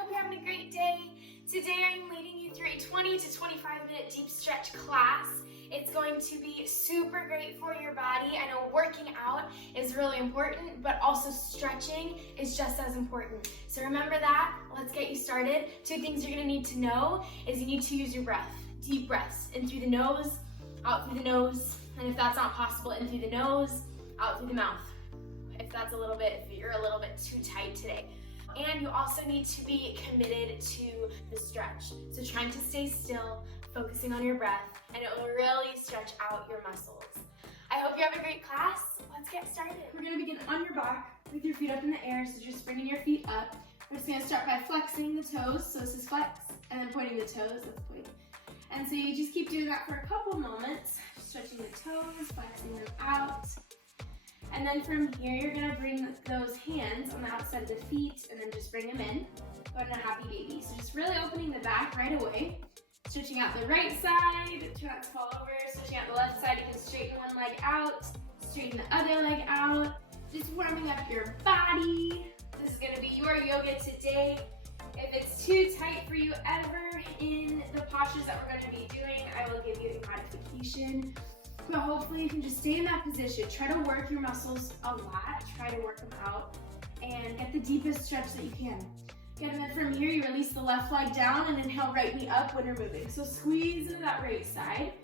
hope you're having a great day. Today I'm leading you through a 20 to 25 minute deep stretch class. It's going to be super great for your body. I know working out is really important, but also stretching is just as important. So remember that. Let's get you started. Two things you're gonna need to know is you need to use your breath. Deep breaths, in through the nose, out through the nose, and if that's not possible, in through the nose, out through the mouth. If you're a little bit too tight today. And you also need to be committed to the stretch. So trying to stay still, focusing on your breath, and it will really stretch out your muscles. I hope you have a great class. Let's get started. We're gonna begin on your back with your feet up in the air, so just bringing your feet up. We're just gonna start by flexing the toes, so this is flex, and then pointing the toes, that's point. And so you just keep doing that for a couple moments, stretching the toes, flexing them out. And then from here, you're gonna bring those hands on the outside of the feet and then just bring them in. Go in a happy baby. So just really opening the back right away. Stretching out the right side, try not to fall over. Stretching out the left side, you can straighten one leg out, straighten the other leg out. Just warming up your body. This is gonna be your yoga today. If it's too tight for you ever in the postures that we're gonna be doing, I will give you a modification. But hopefully you can just stay in that position. Try to work your muscles a lot. Try to work them out and get the deepest stretch that you can. Good, and then from here, you release the left leg down and inhale right knee up when you're moving. So squeeze into that right side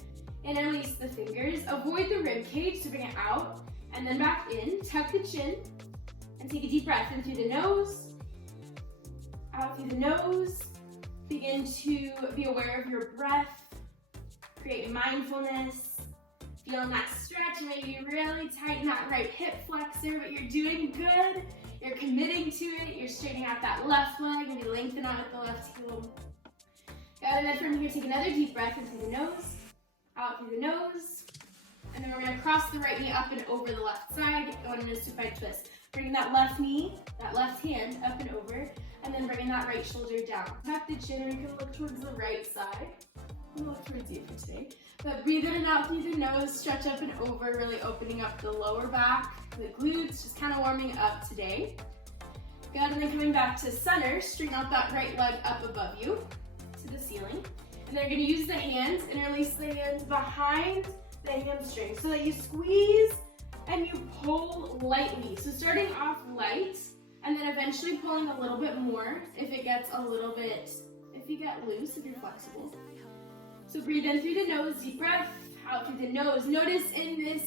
and then release the fingers. Avoid the rib cage, so bring it out and then back in. Tuck the chin and take a deep breath in through the nose, out through the nose. Begin to be aware of your breath. Create mindfulness. Feeling that stretch, maybe you really tighten that right hip flexor, but you're doing good. You're committing to it. You're straightening out that left leg, maybe lengthen out with the left heel. Good, and then from here, take another deep breath in through the nose, out through the nose. And then we're gonna cross the right knee up and over the left side, going into a supine twist. Bringing that left knee, that left hand up and over, and then bringing that right shoulder down. Tuck the chin, and you can look towards the right side. We'll look towards you for today. But breathe in and out through the nose, stretch up and over, really opening up the lower back, the glutes, just kind of warming up today. Good, and then coming back to center, straighten out that right leg up above you to the ceiling. And then you're gonna use the hands and release the hands behind the hamstring so that you squeeze and you pull lightly. So starting off light and then eventually pulling a little bit more if it gets a little bit, if you get loose, if you're flexible. So breathe in through the nose, deep breath, out through the nose. Notice in this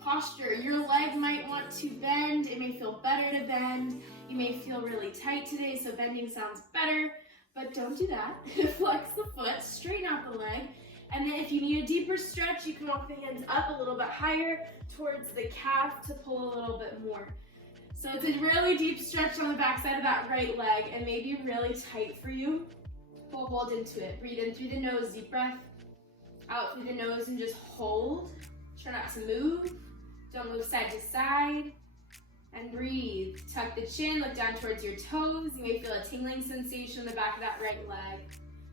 posture, your leg might want to bend. It may feel better to bend. You may feel really tight today, so bending sounds better, but don't do that. Flex the foot, straighten out the leg, and then if you need a deeper stretch, you can walk the hands up a little bit higher towards the calf to pull a little bit more. So it's a really deep stretch on the backside of that right leg, and maybe really tight for you. We'll hold into it. Breathe in through the nose, deep breath. Out through the nose and just hold. Try not to move. Don't move side to side. And breathe. Tuck the chin, look down towards your toes. You may feel a tingling sensation in the back of that right leg.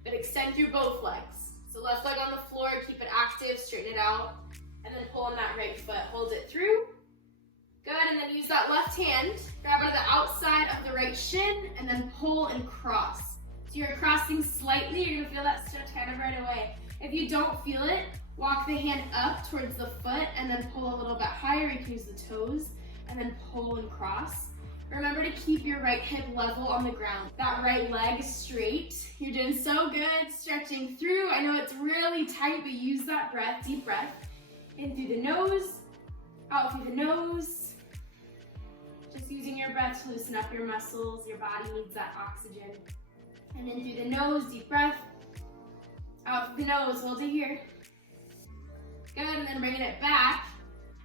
But extend through both legs. So left leg on the floor, keep it active, straighten it out. And then pull on that right foot. Hold it through. Good, and then use that left hand. Grab onto the outside of the right shin and then pull and cross. So you're crossing slightly, you're gonna feel that stretch kind of right away. If you don't feel it, walk the hand up towards the foot and then pull a little bit higher. You can use the toes and then pull and cross. Remember to keep your right hip level on the ground. That right leg straight. You're doing so good, stretching through. I know it's really tight, but use that breath, deep breath. In through the nose, out through the nose. Just using your breath to loosen up your muscles. Your body needs that oxygen. And in through the nose, deep breath. Out through the nose, hold it here. Good, and then bringing it back.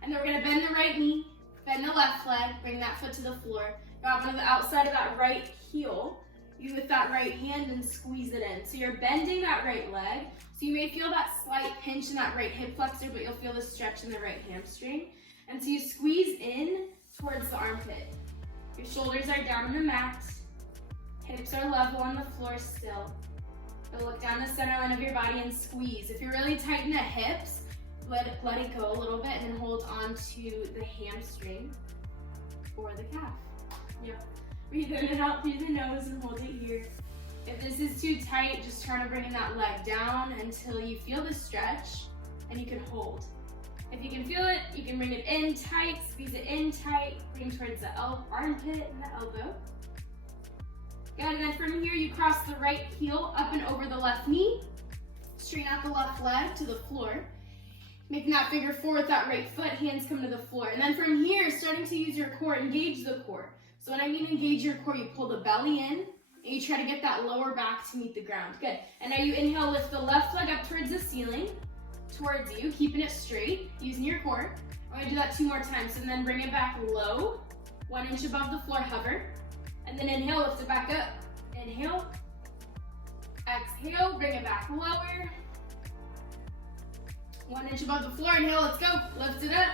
And then we're gonna bend the right knee, bend the left leg, bring that foot to the floor. Grab onto the outside of that right heel. You with that right hand and squeeze it in. So you're bending that right leg. So you may feel that slight pinch in that right hip flexor, but you'll feel the stretch in the right hamstring. And so you squeeze in towards the armpit. Your shoulders are down on the mat. Hips are level on the floor still. But look down the center line of your body and squeeze. If you're really tight in the hips, let it go a little bit and then hold on to the hamstring or the calf. Yep. Breathe in and out through the nose and hold it here. If this is too tight, just try to bring that leg down until you feel the stretch and you can hold. If you can feel it, you can bring it in tight, squeeze it in tight, bring towards the armpit and the elbow. Good, and then from here you cross the right heel up and over the left knee. Straighten out the left leg to the floor. Making that figure four with that right foot, hands come to the floor. And then from here, starting to use your core, engage the core. So when I mean engage your core, you pull the belly in, and you try to get that lower back to meet the ground. Good. And now you inhale, lift the left leg up towards the ceiling, towards you, keeping it straight, using your core. We're gonna do that 2 more times. And then bring it back low, 1 inch above the floor, hover. And then inhale, lift it back up. Inhale. Exhale, bring it back lower. 1 inch above the floor, inhale, let's go. Lift it up.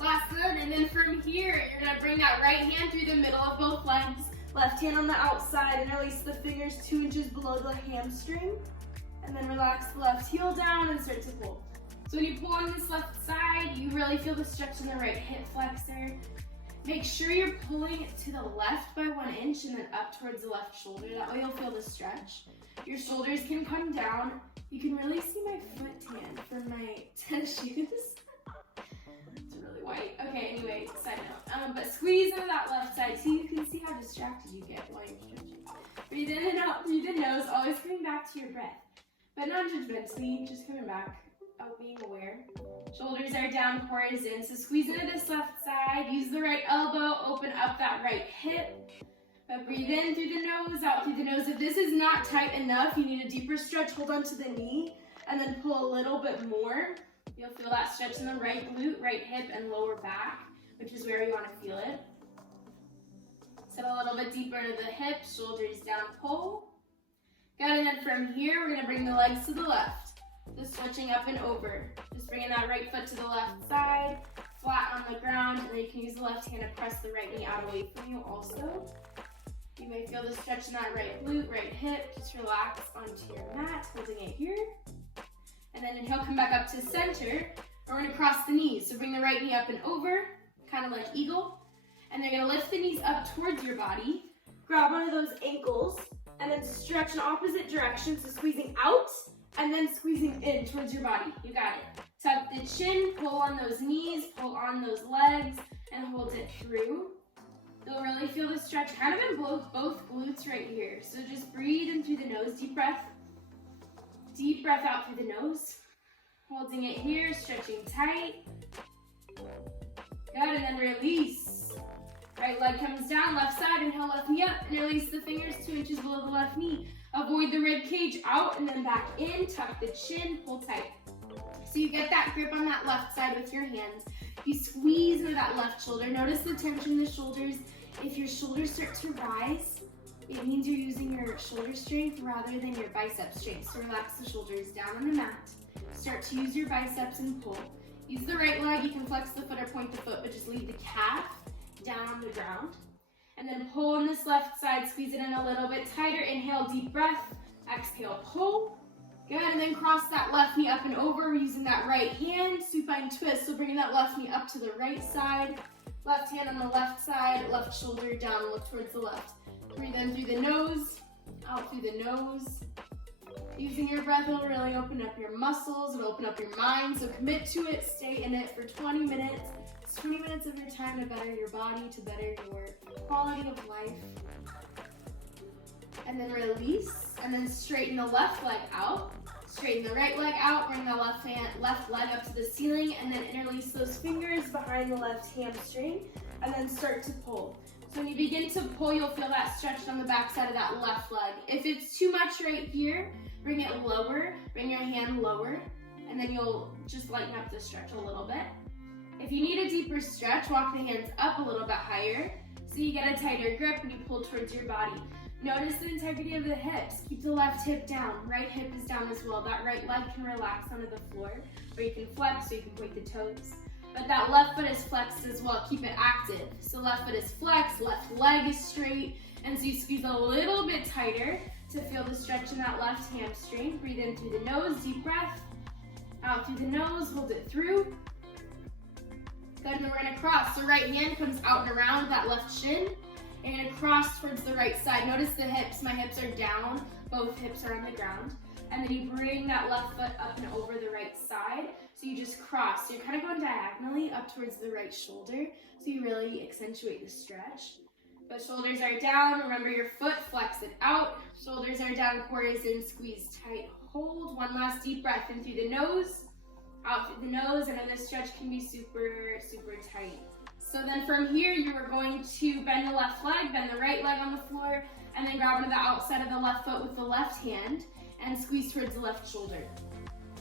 Last one, and then from here, you're gonna bring that right hand through the middle of both legs. Left hand on the outside and release the fingers 2 inches below the hamstring. And then relax the left heel down and start to pull. So when you pull on this left side, you really feel the stretch in the right hip flexor. Make sure you're pulling it to the left by 1 inch and then up towards the left shoulder. That way you'll feel the stretch. Your shoulders can come down. You can really see my foot tan from my tennis shoes. It's really white. Okay, anyway, side note. But squeeze into that left side so you can see how distracted you get while you're stretching. Breathe in and out through the nose, always coming back to your breath. But non-judgmentally, just coming back, being aware. Shoulders are down, core is in. So squeeze into this left side, use the right elbow, open up that right hip. But breathe in through the nose, out through the nose. If this is not tight enough, you need a deeper stretch, hold on to the knee, and then pull a little bit more. You'll feel that stretch in the right glute, right hip, and lower back, which is where you want to feel it. Set a little bit deeper into the hip, shoulders down, pull. Good, and then from here, we're gonna bring the legs to the left. Just switching up and over. Just bringing that right foot to the left side, flat on the ground, and then you can use the left hand to press the right knee out away from you also. You may feel the stretch in that right glute, right hip. Just relax onto your mat, holding it here. And then inhale, come back up to center. We're gonna cross the knees. So bring the right knee up and over, kind of like eagle. And they're gonna lift the knees up towards your body. Grab one of those ankles, and then stretch in opposite direction. So squeezing out, and then squeezing in towards your body. You got it. Tuck the chin, pull on those knees, pull on those legs, and hold it through. You'll really feel the stretch kind of in both glutes right here. So just breathe in through the nose, deep breath. Deep breath out through the nose. Holding it here, stretching tight. Good, and then release. Right leg comes down, left side, inhale, left knee up, and release the fingers 2 inches below the left knee. Avoid the rib cage, out and then back in, tuck the chin, pull tight. So you get that grip on that left side with your hands. You squeeze into that left shoulder. Notice the tension in the shoulders. If your shoulders start to rise, it means you're using your shoulder strength rather than your bicep strength. So relax the shoulders down on the mat. Start to use your biceps and pull. Use the right leg. You can flex the foot or point the foot, but just leave the calf down on the ground. And then pull on this left side, squeeze it in a little bit tighter. Inhale, deep breath. Exhale, pull. Good, and then cross that left knee up and over. We're using that right hand, supine twist. So bringing that left knee up to the right side. Left hand on the left side, left shoulder down, look towards the left. Breathe in through the nose, out through the nose. Using your breath will really open up your muscles, it'll open up your mind. So commit to it, stay in it for 20 minutes. It's 20 minutes of your time to better your body, to better your quality of life. And then release, and then straighten the left leg out. Straighten the right leg out, bring the left leg up to the ceiling, and then interlace those fingers behind the left hamstring, and then start to pull. So when you begin to pull, you'll feel that stretch on the back side of that left leg. If it's too much right here, bring it lower, bring your hand lower, and then you'll just lighten up the stretch a little bit. If you need a deeper stretch, walk the hands up a little bit higher, so you get a tighter grip when you pull towards your body. Notice the integrity of the hips. Keep the left hip down. Right hip is down as well. That right leg can relax onto the floor, or you can flex, so you can point the toes. But that left foot is flexed as well. Keep it active. So left foot is flexed, left leg is straight, and so you squeeze a little bit tighter to feel the stretch in that left hamstring. Breathe in through the nose, deep breath. Out through the nose, hold it through. Good, and then we're gonna cross. So right hand comes out and around that left shin. You're gonna cross towards the right side. Notice the hips, my hips are down, both hips are on the ground. And then you bring that left foot up and over the right side. So you just cross. So you're kind of going diagonally up towards the right shoulder. So you really accentuate the stretch. The shoulders are down. Remember your foot, flex it out. Shoulders are down, core is in, squeeze tight, hold. One last deep breath in through the nose, out through the nose. And then this stretch can be super, super tight. So then from here, you are going to bend the left leg, bend the right leg on the floor, and then grab onto the outside of the left foot with the left hand and squeeze towards the left shoulder.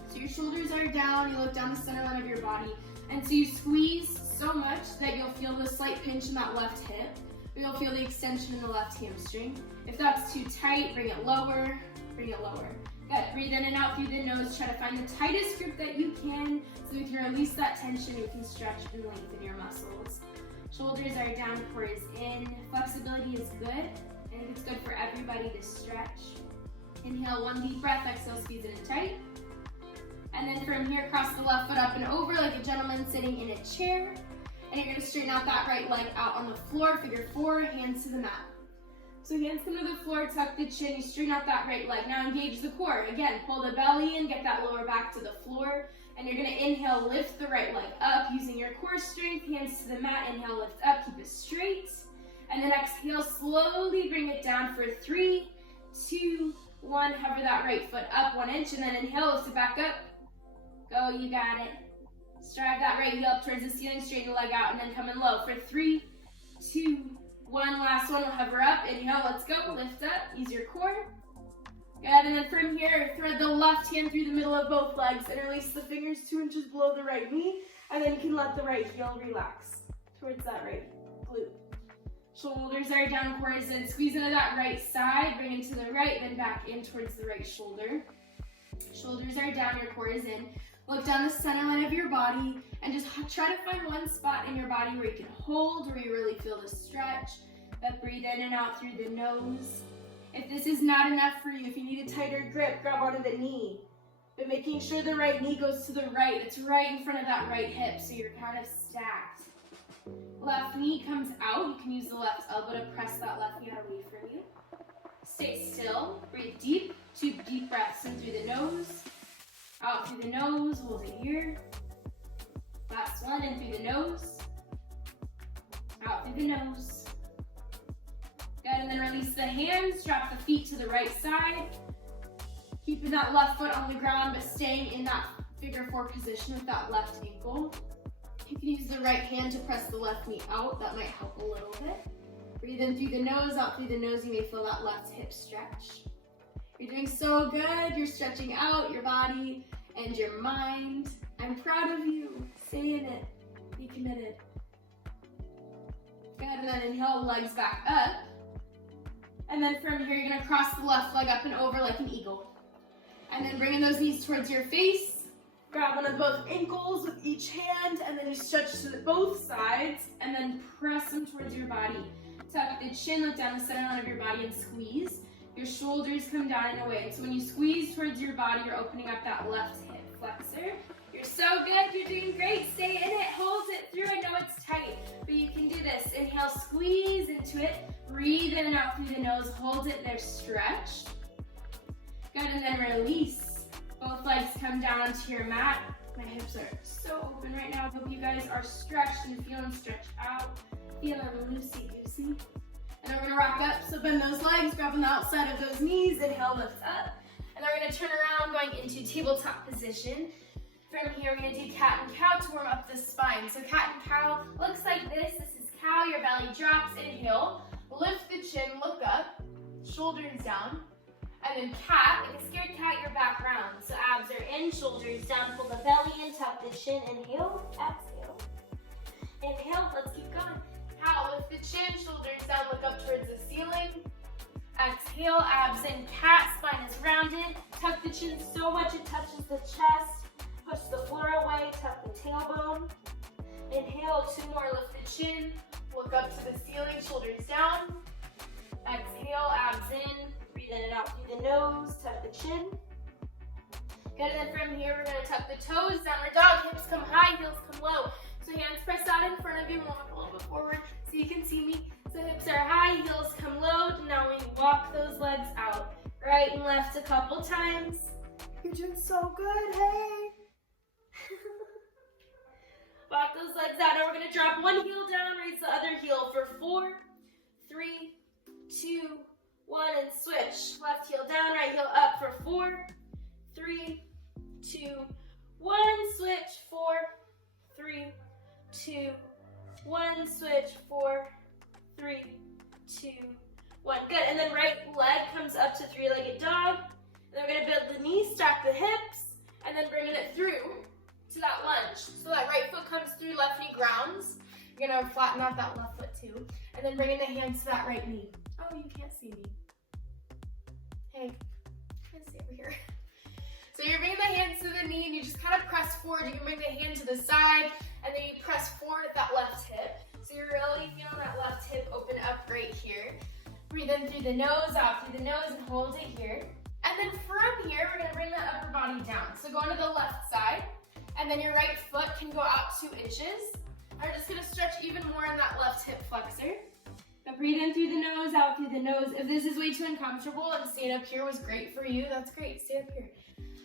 So your shoulders are down, you look down the center line of your body, and so you squeeze so much that you'll feel the slight pinch in that left hip, or you'll feel the extension in the left hamstring. If that's too tight, bring it lower, bring it lower. Good, breathe in and out through the nose, try to find the tightest grip that you can, so if you release that tension, you can stretch and lengthen your muscles. Shoulders are down, core is in, flexibility is good, and it's good for everybody to stretch. Inhale, one deep breath, exhale, squeeze it in tight. And then from here, cross the left foot up and over like a gentleman sitting in a chair. And you're gonna straighten out that right leg out on the floor, figure four, hands to the mat. So hands come to the floor, tuck the chin, you straighten out that right leg. Now engage the core. Again, pull the belly in, get that lower back to the floor. And you're gonna inhale, lift the right leg up using your core strength, hands to the mat, inhale, lift up, keep it straight. And then exhale, slowly bring it down for 3, 2, 1, hover that right foot up 1 inch, and then inhale, lift it back up. Go, you got it. Drive that right heel up towards the ceiling, straighten the leg out, and then come in low for 3, 2, 1. Last one, we'll hover up. Inhale, let's go. Lift up, use your core. Good, and then from here, thread the left hand through the middle of both legs and release the fingers 2 inches below the right knee, and then you can let the right heel relax towards that right glute. Shoulders are down, core is in. Squeeze into that right side, bring it to the right, then back in towards the right shoulder. Shoulders are down, your core is in. Look down the center line of your body and just try to find one spot in your body where you can hold, where you really feel the stretch. But breathe in and out through the nose. If this is not enough for you, if you need a tighter grip, grab onto the knee. But making sure the right knee goes to the right. It's right in front of that right hip, so you're kind of stacked. Left knee comes out. You can use the left elbow to press that left knee away from you. Stay still. Breathe deep. 2 deep breaths in through the nose. Out through the nose. Hold it here. Last one. In through the nose. Out through the nose. Good. And then release the hands. Drop the feet to the right side. Keeping that left foot on the ground, but staying in that figure 4 position with that left ankle. You can use the right hand to press the left knee out. That might help a little bit. Breathe in through the nose, out through the nose. You may feel that left hip stretch. You're doing so good. You're stretching out your body and your mind. I'm proud of you. Stay in it. Be committed. Good, and then inhale, legs back up. And then from here, you're gonna cross the left leg up and over like an eagle. And then bringing those knees towards your face. Grab one of both ankles with each hand, and then you stretch to both sides, and then press them towards your body. Tuck the chin, look down the center line of your body and squeeze. Your shoulders come down and away. So when you squeeze towards your body, you're opening up that left hip flexor. You're so good, you're doing great. Stay in it, hold it through. I know it's tight, but you can do this. Inhale, squeeze into it. Breathe in and out through the nose. Hold it there, stretch. Good, and then release. Both legs come down onto your mat. My hips are so open right now. I hope you guys are stretched and feeling stretched out. Feeling loosey-goosey. And we're gonna rock up. So bend those legs, grab on the outside of those knees. Inhale, lift up. And then we're gonna turn around, going into tabletop position. From here, we're gonna do cat and cow to warm up the spine. So cat and cow looks like this. This is cow, your belly drops. Inhale, lift the chin, look up, shoulders down. And then cat, like a scared cat, your back round. So abs are in, shoulders down, pull the belly in, tuck the chin, inhale, exhale. Inhale, let's keep going. Cow, lift the chin, shoulders down, look up towards the ceiling. Exhale, abs in, cat, spine is rounded. Tuck the chin so much it touches the chest. Push the floor away, tuck the tailbone. Inhale, 2 more, lift the chin. Look up to the ceiling, shoulders down. Exhale, abs in. Breathe in and out through the nose, tuck the chin. Good, and then from here, we're gonna tuck the toes, downward dog, hips come high, heels come low. So hands press out in front of you, walk a little bit forward so you can see me. So So hips are high, heels come low. Now we walk those legs out. Right and left a couple times. You're doing so good, hey. Walk those legs out. Now we're gonna drop one heel down, raise the other heel for 4, 3, 2, 1, and switch. Left heel down, right heel up for 4, 3, 2, 1, switch, 4, 3, 2, 1, switch, 4, 3, 2, 1. Good, and then right leg comes up to three-legged dog. And then we're gonna build the knees, stack the hips, and then bringing it through to that lunge. So that right foot comes through, left knee grounds. You're gonna flatten out that left foot too. And then bringing the hands to that right knee. Oh, you can't see me. Hey, I can see over here. So you're bringing the hands to the knee and you just kind of press forward. You can bring the hand to the side and then you press forward at that left hip. So you're really feeling that left hip open up right here. Breathe in through the nose, out through the nose, and hold it here. And then from here, we're gonna bring that upper body down. So go to the left side, and then your right foot can go out 2 inches. I'm just gonna stretch even more in that left hip flexor. Now breathe in through the nose, out through the nose. If this is way too uncomfortable and staying up here was great for you, that's great, stay up here.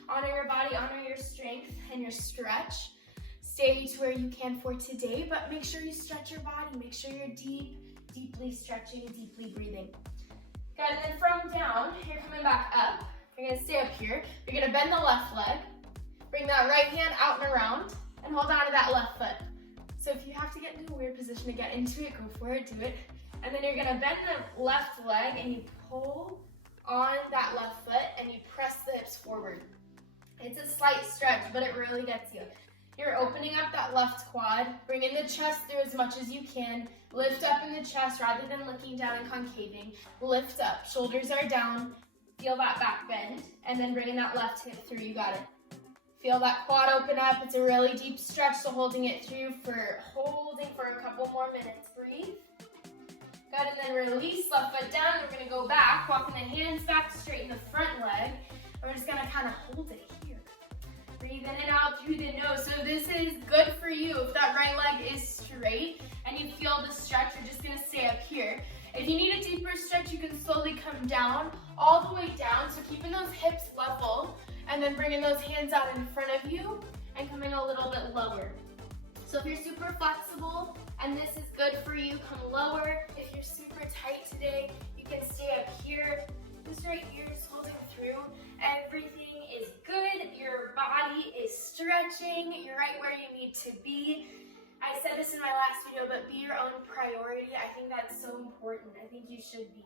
Honor your body, honor your strength and your stretch. Stay to where you can for today, but make sure you stretch your body. Make sure you're deeply stretching, deeply breathing. Good, and then from down, you're coming back up. You're gonna stay up here. You're gonna bend the left leg. Bring that right hand out and around, and hold on to that left foot. So if you have to get into a weird position to get into it, go for it, do it. And then you're gonna bend the left leg, and you pull on that left foot, and you press the hips forward. It's a slight stretch, but it really gets you. You're opening up that left quad, bringing the chest through as much as you can. Lift up in the chest rather than looking down and concaving. Lift up, shoulders are down. Feel that back bend, and then bringing that left hip through, you got it. Feel that quad open up, it's a really deep stretch, so holding for a couple more minutes. Breathe. Good, and then release, left foot down. We're gonna go back, walking the hands back, straighten the front leg. And we're just gonna kind of hold it here. Breathe in and out through the nose. So this is good for you. If that right leg is straight and you feel the stretch, you're just gonna stay up here. If you need a deeper stretch, you can slowly come down, all the way down. So keeping those hips level and then bringing those hands out in front of you and coming a little bit lower. So if you're super flexible and this is good for you, come lower. If you're super tight today, you can stay up here. This right here is holding through. Everything is good. Your body is stretching. You're right where you need to be. I said this in my last video, but be your own priority. I think that's so important. I think you should be.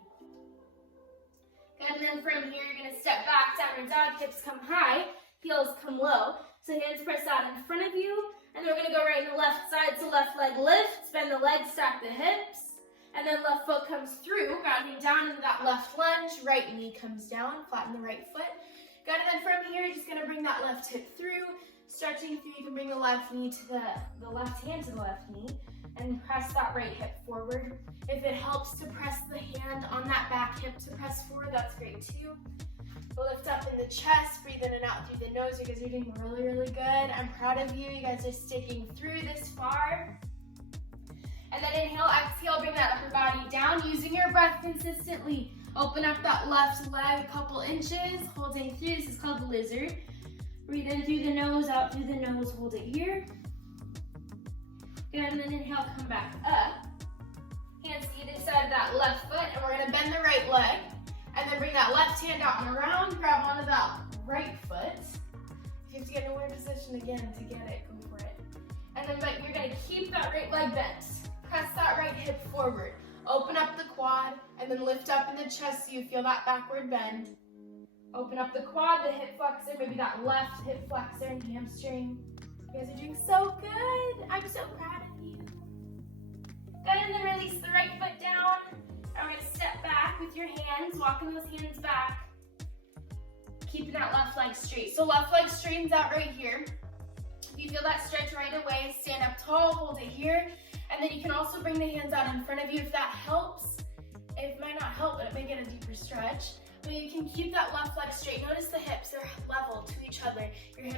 Good, and then from here, you're gonna step back, downward dog, hips come high, heels come low. So hands press out in front of you, and then we're gonna go right and left side, so left leg lifts, bend the legs, stack the hips, and then left foot comes through, grounding down into that left lunge, right knee comes down, flatten the right foot. Good, and then from here, you're just gonna bring that left hip through, stretching through, you can bring the left knee to the left hand to the left knee, and press that right hip forward. If it helps to press the hand on that back hip to press forward, that's great too. Lift up in the chest, breathe in and out through the nose. You guys are doing really, really good. I'm proud of you. You guys are sticking through this far. And then inhale, exhale, bring that upper body down, using your breath consistently. Open up that left leg a couple inches, holding through. This is called lizard. Breathe in through the nose, out through the nose, hold it here. Good, and then inhale, come back up. Hands to either side of that left foot, and we're gonna bend the right leg, and then bring that left hand out and around, grab onto that right foot. If you have to get in a weird position again to get it, go for it. And then you're gonna keep that right leg bent. Press that right hip forward. Open up the quad, and then lift up in the chest so you feel that backward bend. Open up the quad, the hip flexor, maybe that left hip flexor and hamstring. You guys are doing so good. I'm so proud of you. Good, and then release the right foot down. And we're gonna step back with your hands, walking those hands back. Keeping that left leg straight. So left leg straightens out right here. If you feel that stretch right away, stand up tall, hold it here. And then you can also bring the hands out in front of you if that helps. It might not help, but it may get a deeper stretch. But you can keep that left leg straight. Notice the hips, they're level to each other. Your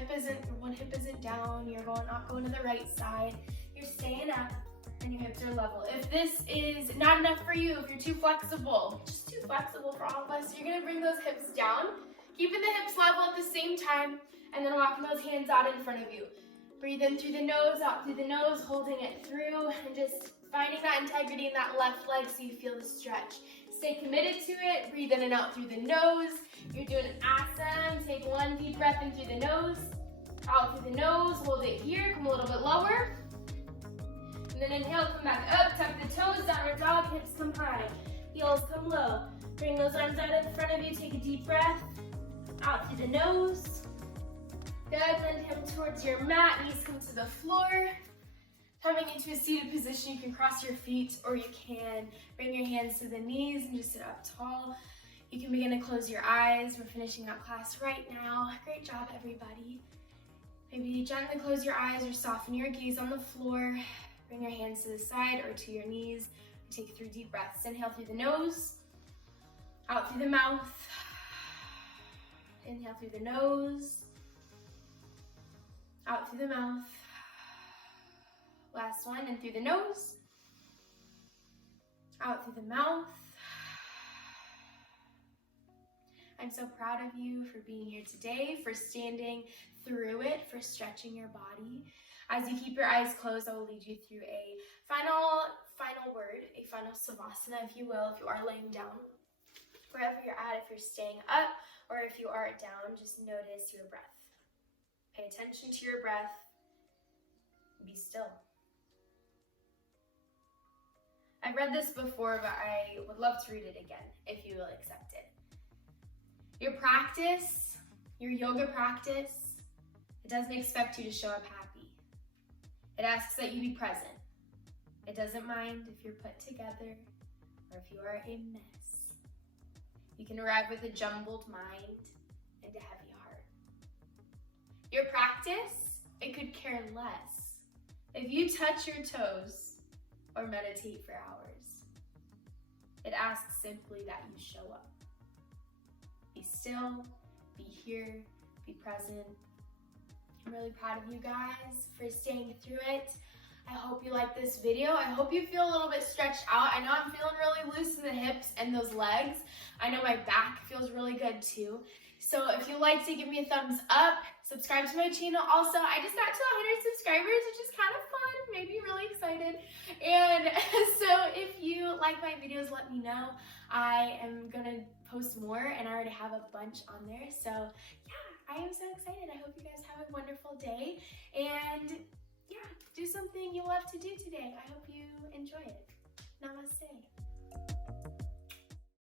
one hip isn't down. You're not going to the right side. You're staying up. and your hips are level. If this is not enough for you, if you're too flexible, just too flexible for all of us, you're gonna bring those hips down, keeping the hips level at the same time, and then walking those hands out in front of you. Breathe in through the nose, out through the nose, holding it through, and just finding that integrity in that left leg so you feel the stretch. Stay committed to it. Breathe in and out through the nose. You're doing awesome. Take one deep breath in through the nose, out through the nose. Hold it here. Come a little bit lower. And then inhale, come back up. Tuck the toes, downward dog. Hips come high. Heels come low. Bring those arms out in front of you. Take a deep breath. Out through the nose. Good. Bend him towards your mat. Knees come to the floor. Coming into a seated position, you can cross your feet or you can bring your hands to the knees and just sit up tall. You can begin to close your eyes. We're finishing up class right now. Great job, everybody. Maybe gently close your eyes or soften your gaze on the floor. Bring your hands to the side or to your knees. Take 3 deep breaths. Inhale through the nose, out through the mouth. Inhale through the nose, out through the mouth. Last one, in through the nose, out through the mouth. I'm so proud of you for being here today, for standing through it, for stretching your body. As you keep your eyes closed, I will lead you through a final word, a final savasana, if you will, if you are laying down. Wherever you're at, if you're staying up or if you are down, just notice your breath. Pay attention to your breath. Be still. I've read this before, but I would love to read it again, if you will accept it. Your practice, your yoga practice, it doesn't expect you to show up happy. It asks that you be present. It doesn't mind if you're put together or if you are a mess. You can arrive with a jumbled mind and a heavy heart. Your practice, it could care less if you touch your toes or meditate for hours. It asks simply that you show up. Be still, be here, be present. I'm really proud of you guys for staying through it. I hope you like this video. I hope you feel a little bit stretched out. I know I'm feeling really loose in the hips and those legs. I know my back feels really good too. So if you like to give me a thumbs up, subscribe to my channel. Also, I just got to 100 subscribers, which is kind of fun, made me really excited. And so if you like my videos, let me know. I am gonna post more and I already have a bunch on there. So yeah, I am so excited. I hope you guys have a wonderful day. And yeah, do something you love to do today. I hope you enjoy it. Namaste.